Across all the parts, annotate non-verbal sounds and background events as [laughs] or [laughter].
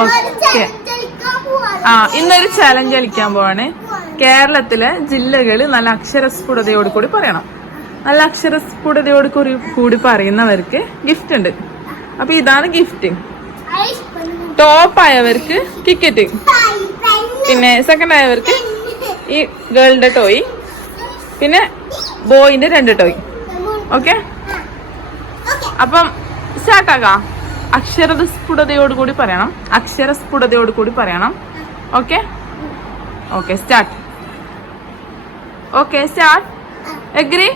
Okay ആ ഇന്നൊരു challenge കളിക്കാൻ പോവാണ്. കേരളത്തിലെ ജില്ലകളിൽ നല്ല അക്ഷരസ്ഫുടതയോട് കൂടി പറയണം. നല്ല അക്ഷരസ്ഫുടതയോട് കൂടി കൂടി പറയുന്നവർക്ക് ഗിഫ്റ്റ് ഉണ്ട്. അപ്പൊ ഇതാണ് ഗിഫ്റ്റ് ടോപ്പ് ആയവർക്ക് ടിക്കറ്റ് പിന്നെ സെക്കൻഡ് ആയവർക്ക് ഈ ഗേളിന്റെ ടോയ് പിന്നെ ബോയിന്റെ രണ്ട് ടോയ് ഓക്കെ അപ്പം സ്റ്റാർട്ടാക്കാം അക്ഷര സ്ഫുടതയോട് കൂടി പറയണം. അക്ഷര സ്ഫുടതയോട് കൂടി പറയണം. Okay okay start okay start agree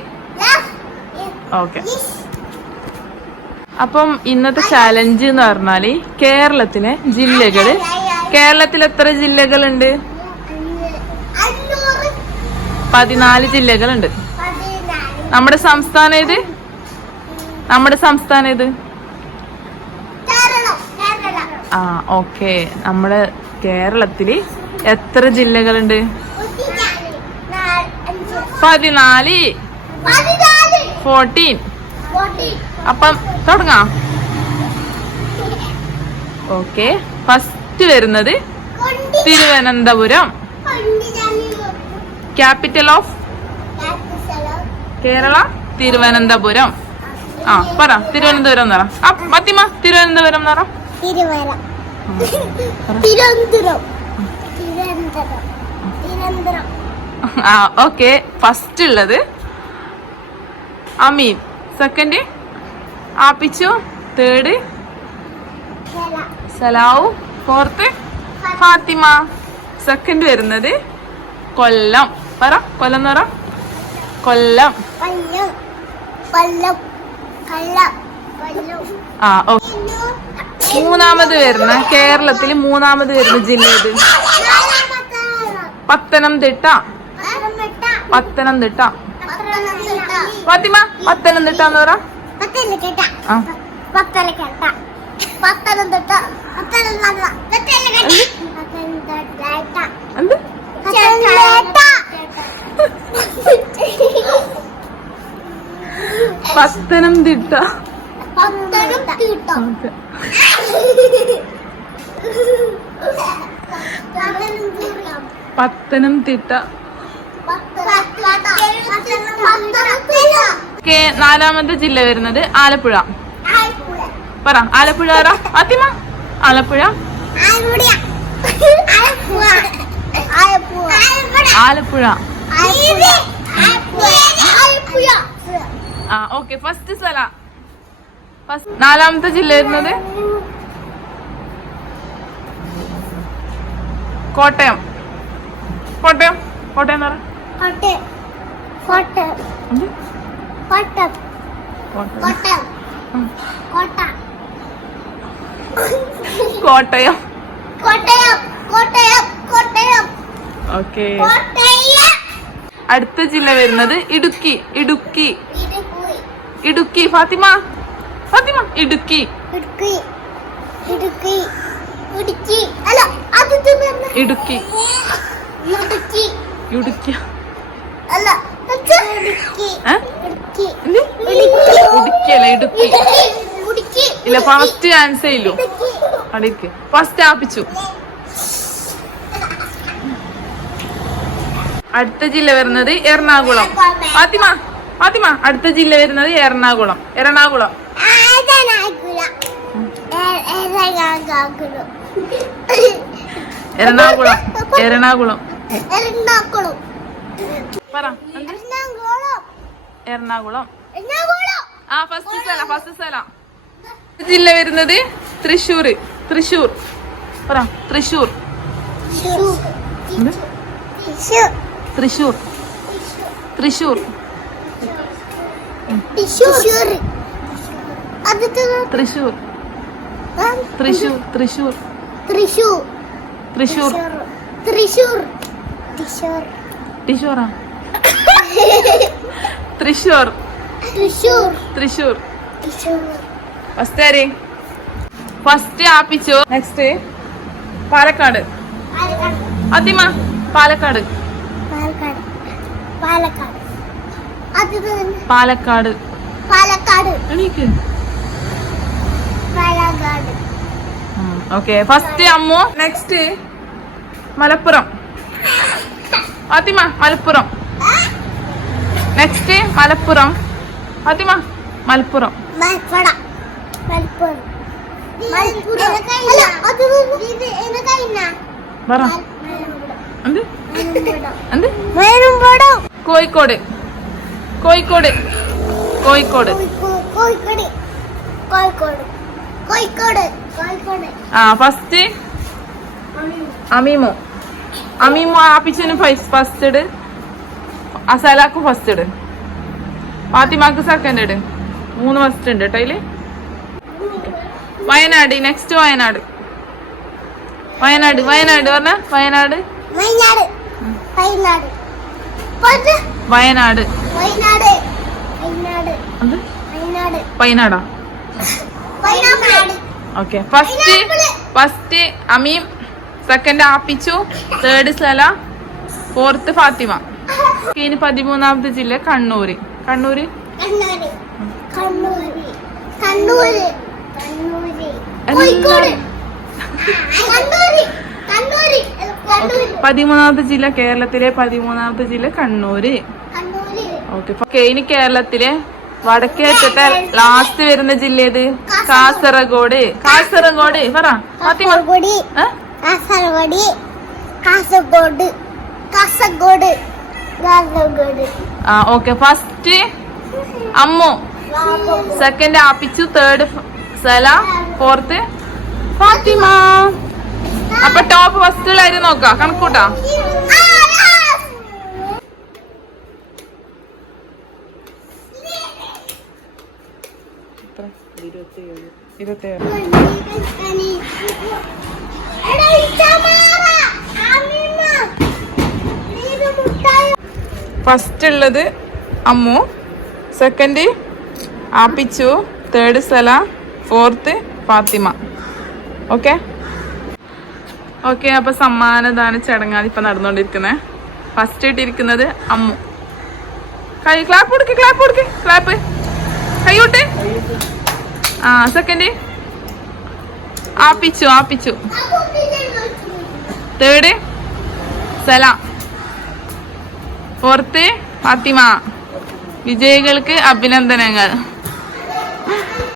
okay അപ്പം ഇന്നത്തെ ചാലഞ്ച് എന്ന് പറഞ്ഞാൽ കേരളത്തിലെ ജില്ലകൾ. കേരളത്തിൽ എത്ര ജില്ലകളുണ്ട്? പതിനാല് ജില്ലകളുണ്ട്. നമ്മുടെ സംസ്ഥാനം ഏത്? നമ്മുടെ സംസ്ഥാനം ഏത്? ആ ഓക്കെ. നമ്മുടെ കേരളത്തിൽ എത്ര ജില്ലകളുണ്ട്? പതിനാല്. ഫോർട്ടീൻ. അപ്പം തുടങ്ങാം. ഓക്കെ. ഫസ്റ്റ് വരുന്നത് Thiruvananthapuram. Capital of Kerala Thiruvananthapuram. ആ പറ. തിരുവനന്തപുരം എന്ന് പറ. മത്തിമ തിരുവനന്തപുരം എന്ന് പറ. തിരുവരം തിരുവനന്തപുരം. തിരുവനന്തപുരം. തിരുവനന്തപുരം. ആ ഓക്കെ ഫസ്റ്റ് ഉള്ളത് Ameen. Second Appichu. Third Salavu. Fourth Fathima. Second വരുന്നത് കൊല്ലം. പറ കൊല്ലം എന്ന് പറ. കൊല്ലം. കൊല്ലം. കൊല്ലം. ആ ഓ മൂന്നാമത് വരുന്ന കേരളത്തിൽ മൂന്നാമത് വരുന്ന ജില്ല ഏത്? പത്തനംതിട്ട. പത്തനംതിട്ട. ഫാത്തിമ പത്തനംതിട്ട എന്ന് പറ. എന്ത്? പത്തനംതിട്ട. പത്തനംതിട്ട. പത്തനംതിട്ട. നാലാമത്തെ ജില്ല വരുന്നത് ആലപ്പുഴ. പറ ആലപ്പുഴ പറ ആത്തിമ ആലപ്പുഴ. ആലപ്പുഴ. ആ ഓക്കെ ഫസ്റ്റ് സ്ഥല. ഫസ്റ്റ് നാലാമത്തെ ജില്ല വരുന്നത്? കോട്ടയം. കോട്ടയം? കോട്ടയം എന്ന് പറ. കോട്ടയം? കോട്ടയം. കോട്ടയം. കോട്ടയം. കോട്ട കോട്ടയം. കോട്ടയം. ഓക്കെ. അടുത്ത ജില്ല വരുന്നത് ഇടുക്കി. ഇടുക്കി. ഇടുക്കി. ഫാത്തിമ. ഫാത്തിമ. ഇടുക്കി. ഇടുക്കി. ഇടുക്കി. ഇടുക്കി. ഇടുക്കി. ഇടുക്കി. ഇല്ല ഫസ്റ്റ് ആൻസർ ഇല്ലു അടിക്ക്. ഫസ്റ്റ് ആപ്പിച്ചു. അടുത്ത ജില്ല വരുന്നത് എറണാകുളം. ഫാത്തിമ ഫാത്തിമ അടുത്ത ജില്ല വരുന്നത് എറണാകുളം. എറണാകുളം. എറണാകുളം. എറണാകുളം എറണാകുളം. എറണാകുളം. പറ എറണാകുളം. ആ ഫസ്റ്റ് സ്ഥല ഫസ്റ്റ് സ്ഥല. ജില്ല വരുന്നത്? തൃശ്ശൂർ തൃശ്ശൂർ. പറ Thrissur? Thrissur. Thrissur. Thrissur. Thrissur. Thrissur Thrissur. Thrissur Thrissur Thrissur [laughs] Thrissur Thrissur Thrissur Thrissur Thrissur first Appichu next Palakkad. അതിമ Palakkad. Palakkad. Palakkad. Palakkad. Palakkad. Okay first Ammu. Next Malappuram. Fathima Malappuram. Next Malappuram. Fathima Malappuram. Malappuram. Malappuram. Kozhikode. Kozhikode. Kozhikode. Kozhikode. Kozhikode. Kozhikode. Kozhikode. ആ first അമീമോ. അമീമോ ആപ്പിച്ചന് first ഇട്. അസലാക്ക് first ഇട്. ഫാത്തിമാക്ക് second ഇട്. മൂന്ന് ഫസ്റ്റ് ഉണ്ട് കേട്ടോ അതിൽ വയനാട് നെക്സ്റ്റ് വയനാട്. വയനാട് വയനാട് പറഞ്ഞ Wayanad. Wayanad? Wayanad. Okay first first Ameem second Appichu third Sala fourth Fathima ഇനി പതിമൂന്നാമത്തെ ജില്ല കണ്ണൂർ കണ്ണൂര്? പതിമൂന്നാമത്തെ ജില്ല കേരളത്തിലെ പതിമൂന്നാമത്തെ ജില്ല കണ്ണൂര്. ഓക്കെ ഇനി കേരളത്തിലെ വടക്കേറ്റത്തെ ലാസ്റ്റ് വരുന്ന ജില്ല ഏത്? കാസർഗോഡ്. കാസർഗോഡ്. പറ. ഫാത്തിമ കാസർഗോഡ്. ഏ? കാസർഗോഡ്. കാസർഗോഡ്. കാസർഗോഡ്. കാസർഗോഡ്. ആ okay. First Ammu. Second Appichu. Third Sala. Fourth Fathima. അപ്പൊ ടോപ്പ് ഫസ്റ്റിലായിരുന്നു നോക്കാം. കണക്കൂട്ടാ. ഫസ്റ്റ് ഉള്ളത് Ammu second Appichu third Sala fourth Fathima. Okay? Okay അപ്പൊ സമ്മാനദാന ചടങ്ങാണ് ഇപ്പൊ നടന്നുകൊണ്ടിരിക്കുന്നത് ഫസ്റ്റ് ഇട്ടിരിക്കുന്നത് അമ്മു. കൈ ക്ലാപ്പ് കൊടുക്ക് ക്ലാപ്പ് കൊടുക്ക് ക്ലാപ്പ് കൈ വിട്ട്. ആ second Appichu Appichu. Third Sala. Fourth Fathima. വിജയികൾക്ക് അഭിനന്ദനങ്ങൾ.